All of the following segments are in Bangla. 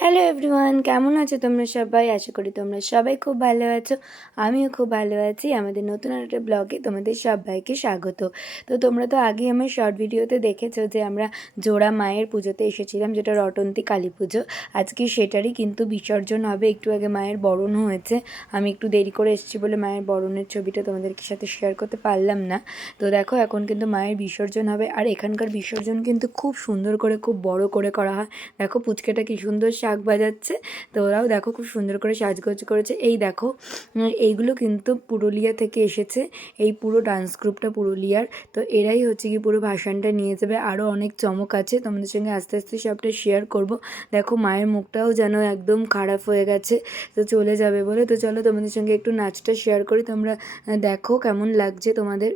হ্যালো এভরিওয়ান, কেমন আছো তোমরা সবাই? আশা করি তোমরা সবাই খুব ভালো আছো। আমিও খুব ভালো আছি। আমাদের নতুন একটা ব্লগে তোমাদের সবাইকে স্বাগত। তো তোমরা তো আগেই আমার শর্ট ভিডিওতে দেখেছো যে আমরা জোড়া মায়ের পুজোতে এসেছিলাম, যেটা রটন্তী কালী পুজো। আজকে সেটারই কিন্তু বিসর্জন হবে। একটু আগে মায়ের বরণ হয়েছে। আমি একটু দেরি করে এসেছি বলে মায়ের বরণের ছবিটা তোমাদের সাথে শেয়ার করতে পারলাম না। তো দেখো, এখন কিন্তু মায়ের বিসর্জন হবে। আর এখানকার বিসর্জন কিন্তু খুব সুন্দর করে, খুব বড় করে করা হয়। দেখো পুচকেটা কি সুন্দর শাঁখ বাজাচ্ছে। তো ওরাও দেখো খুব সুন্দর করে সাজগোজ করেছে। এই দেখো, এইগুলো কিন্তু পুরুলিয়া থেকে এসেছে। এই পুরো ডান্স গ্রুপটা পুরুলিয়ার। তো এরাই হচ্ছে কি পুরো ভাসানটা নিয়ে যাবে। আরও অনেক চমক আছে, তোমাদের সঙ্গে আস্তে আস্তে সবটা শেয়ার করব। দেখো মায়ের মুখটাও যেন একদম খারাপ হয়ে গেছে, তো চলে যাবে বলে। তো চলো তোমাদের সঙ্গে একটু নাচটা শেয়ার করি, তোমরা দেখো কেমন লাগছে তোমাদের।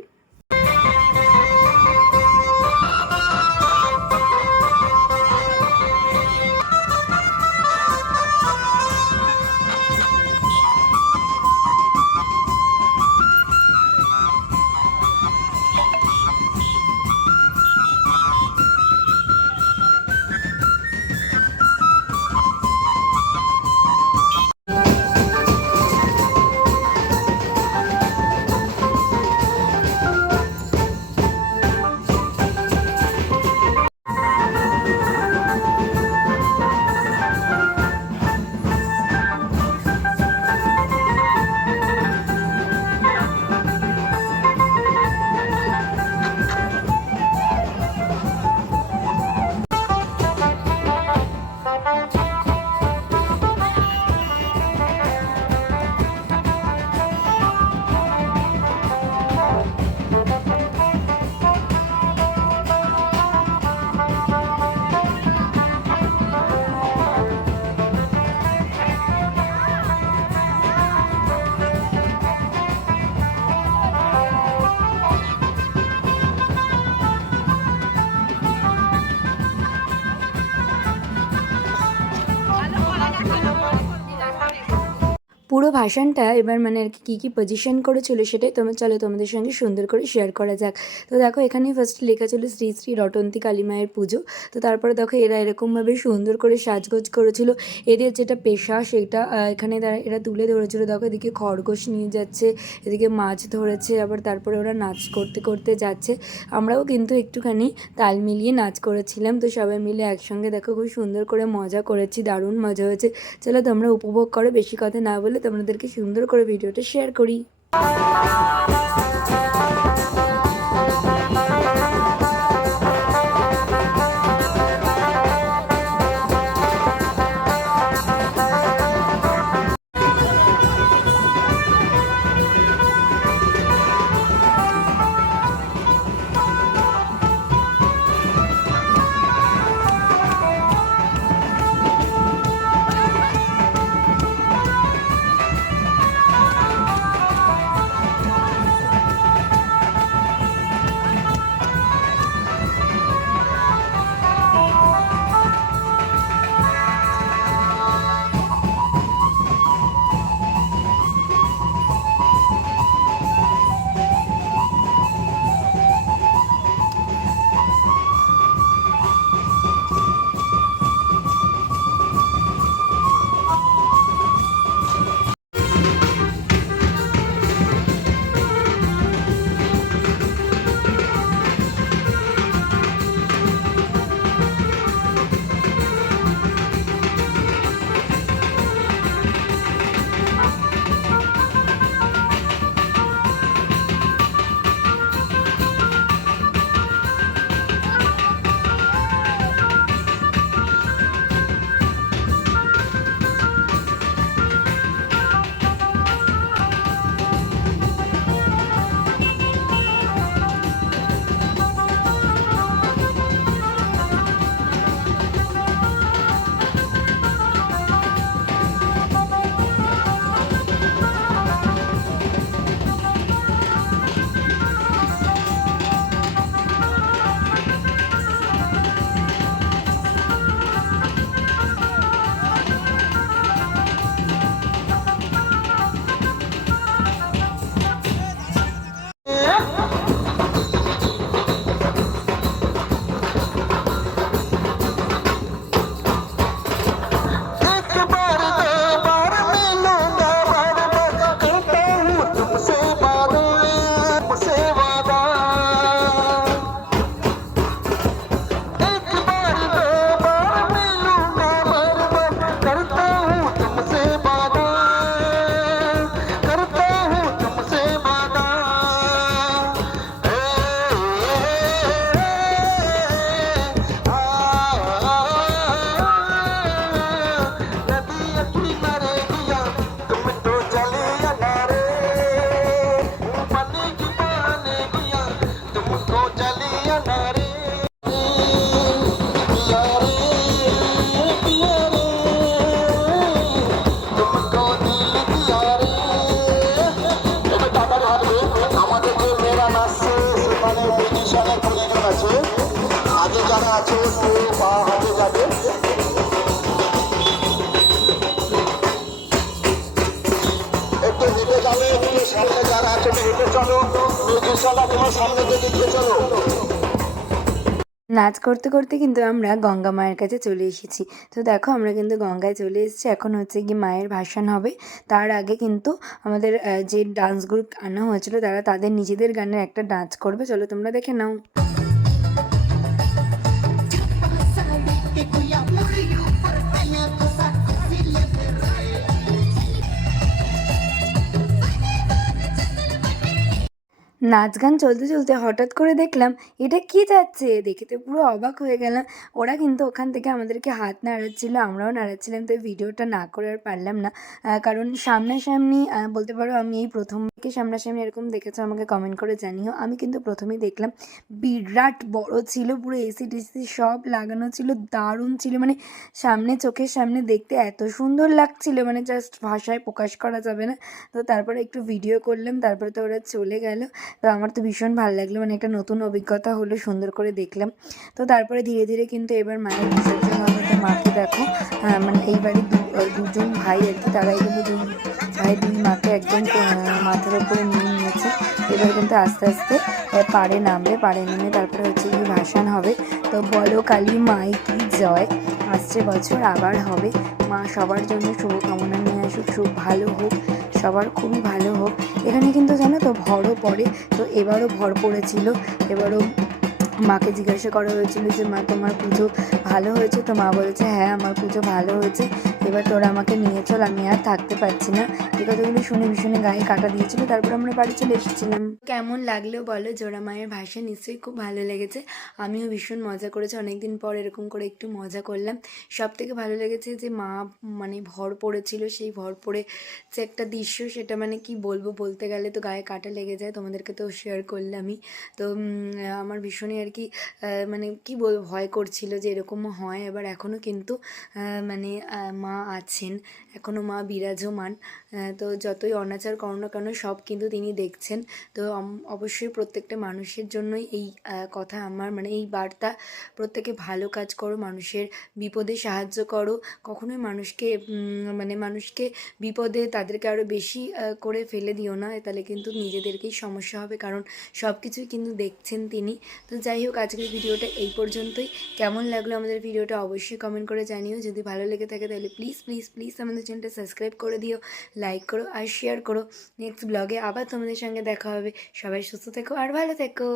পুরো ভাসানটা এবার মানে আর কি কী কী পজিশন করেছিল সেটাই চলো তোমাদের সঙ্গে সুন্দর করে শেয়ার করা যাক। তো দেখো, এখানে ফার্স্ট লেখা ছিল শ্রী শ্রী রটন্তী কালী মায়ের পুজো। তো তারপরে দেখো এরা এরকমভাবে সুন্দর করে সাজগোজ করেছিল। এদের যেটা পেশা সেটা এখানে এরা তুলে ধরেছিল। দেখো এদিকে খরগোশ নিয়ে যাচ্ছে, এদিকে মাছ ধরেছে, আবার তারপরে ওরা নাচ করতে করতে যাচ্ছে। আমরাও কিন্তু একটুখানি তাল মিলিয়ে নাচ করেছিলাম। তো সবাই মিলে একসঙ্গে দেখো খুব সুন্দর করে মজা করেছি, দারুণ মজা হয়েছে। চলো তোমরা উপভোগ করো, বেশি কথা না বলে তোমাদেরকে সুন্দর করে ভিডিওটা শেয়ার করি। নাচ করতে করতে কিন্তু আমরা গঙ্গা মায়ের কাছে চলে এসেছি। তো দেখো আমরা কিন্তু গঙ্গায় চলে এসেছি। এখন হচ্ছে গিয়ে মায়ের ভাসান হবে। তার আগে কিন্তু আমাদের যে ডান্স গ্রুপ আনা হয়েছিল তারা তাদের নিজেদের গানের একটা ডান্স করবে। চলো তোমরা দেখে নাও। নাচ গান চলতে চলতে হঠাৎ করে দেখলাম এটা কি যাচ্ছে, দেখে তো পুরো অবাক হয়ে গেলাম। ওরা কিন্তু ওখান থেকে আমাদেরকে হাত নাড়াচ্ছিল, আমরাও নাড়াচ্ছিলাম। তো ভিডিওটা না করে আর পারলাম না, কারণ সামনাসামনি বলতে পারো আমি এই প্রথম থেকে সামনাসামনি এরকম দেখেছো আমাকে কমেন্ট করে জানিও। আমি কিন্তু প্রথমেই দেখলাম বিরাট বড় ছিল, পুরো এসি টেসি সব লাগানো ছিল, দারুণ ছিল, মানে সামনে চোখের সামনে দেখতে এত সুন্দর লাগছিল, মানে জাস্ট ভাষায় প্রকাশ করা যাবে না। তো তারপরে একটু ভিডিও করলাম, তারপরে তো ওরা চলে গেল। তো আমার তো ভীষণ ভালো লাগলো, মানে একটা নতুন অভিজ্ঞতা হলো, সুন্দর করে দেখলাম। তো তারপরে ধীরে ধীরে কিন্তু এবার মায়ের বিসর্জন হবে। তো মাকে দেখো, মানে এই বাড়ির দুজন ভাই আর কি, তারাই কিন্তু দুই ভাই দুই মাকে একদম মাথার উপরে নিয়ে নিয়েছে। এবার কিন্তু আস্তে আস্তে পাড়ে নামবে, পাড়ে নেমে তারপরে হচ্ছে কি ভাসান হবে। তো বলো কালী মাই কি জয়, আসছে বছর আবার হবে। মা সবার জন্য শুভকামনা নিয়ে আসুক, খুব ভালো হোক, সবার খুবই ভালো হোক। এখানে কিন্তু জানো তো ভরও পড়ে, তো এবারও ভর পড়েছিল। এবারও মাকে জিজ্ঞাসা করা হয়েছিল যে মা তোমার পুজো ভালো হয়েছে? তো মা বলেছে হ্যাঁ আমার পুজো ভালো হয়েছে, এবার তোরা আমাকে নিয়ে চল, আমি আর থাকতে পারছি না। এই কথাগুলো শুনে ভীষণ গায়ে কাটা দিয়েছিল। তারপর আমরা বাড়ি চলে এসেছিলাম। কেমন লাগলো বলো? জোড়া মায়ের ভাষা নিশ্চয়ই খুব ভালো লেগেছে। আমিও ভীষণ মজা করেছি, অনেকদিন পর এরকম করে একটু মজা করলাম। সব থেকে ভালো লেগেছে যে মা মানে ভর পড়েছিল, সেই ভর পড়ে যে একটা দৃশ্য, সেটা মানে কি বলবো, বলতে গেলে তো গায়ে কাটা লেগে যায়। তোমাদেরকে তো শেয়ার করলামই। তো আমার ভীষণই আর কি মানে কি বলবো, ভয় করছিল যে এরকমও হয়। এবার এখনও কিন্তু মানে মা আছেন, এখনও মা বিরাজমান। তো যতই অনাচার করো না কেন সব কিন্তু তিনি দেখছেন। তো অবশ্যই প্রত্যেকটা মানুষের জন্যই এই কথা আমার, মানে এই বার্তা, প্রত্যেকে ভালো কাজ করো, মানুষের বিপদে সাহায্য করো, কখনোই মানুষকে মানে মানুষকে বিপদে তাদেরকে আরও বেশি করে ফেলে দিও না, তাহলে কিন্তু নিজেদেরকেই সমস্যা হবে, কারণ সব কিছুই কিন্তু দেখছেন তিনি। তো যাই হোক, আজকের ভিডিওটা এই পর্যন্তই। কেমন লাগলো আমাদের ভিডিওটা অবশ্যই কমেন্ট করে জানিও। যদি ভালো লেগে থাকে তাহলে প্লিজ প্লিজ প্লিজ আমাদের চ্যানেলটা সাবস্ক্রাইব করে দিও, লাইক করো আর শেয়ার করো। নেক্সট ব্লগে আবার তোমাদের সঙ্গে দেখা হবে। সবাই সুস্থ থেকো আর ভালো থেকো।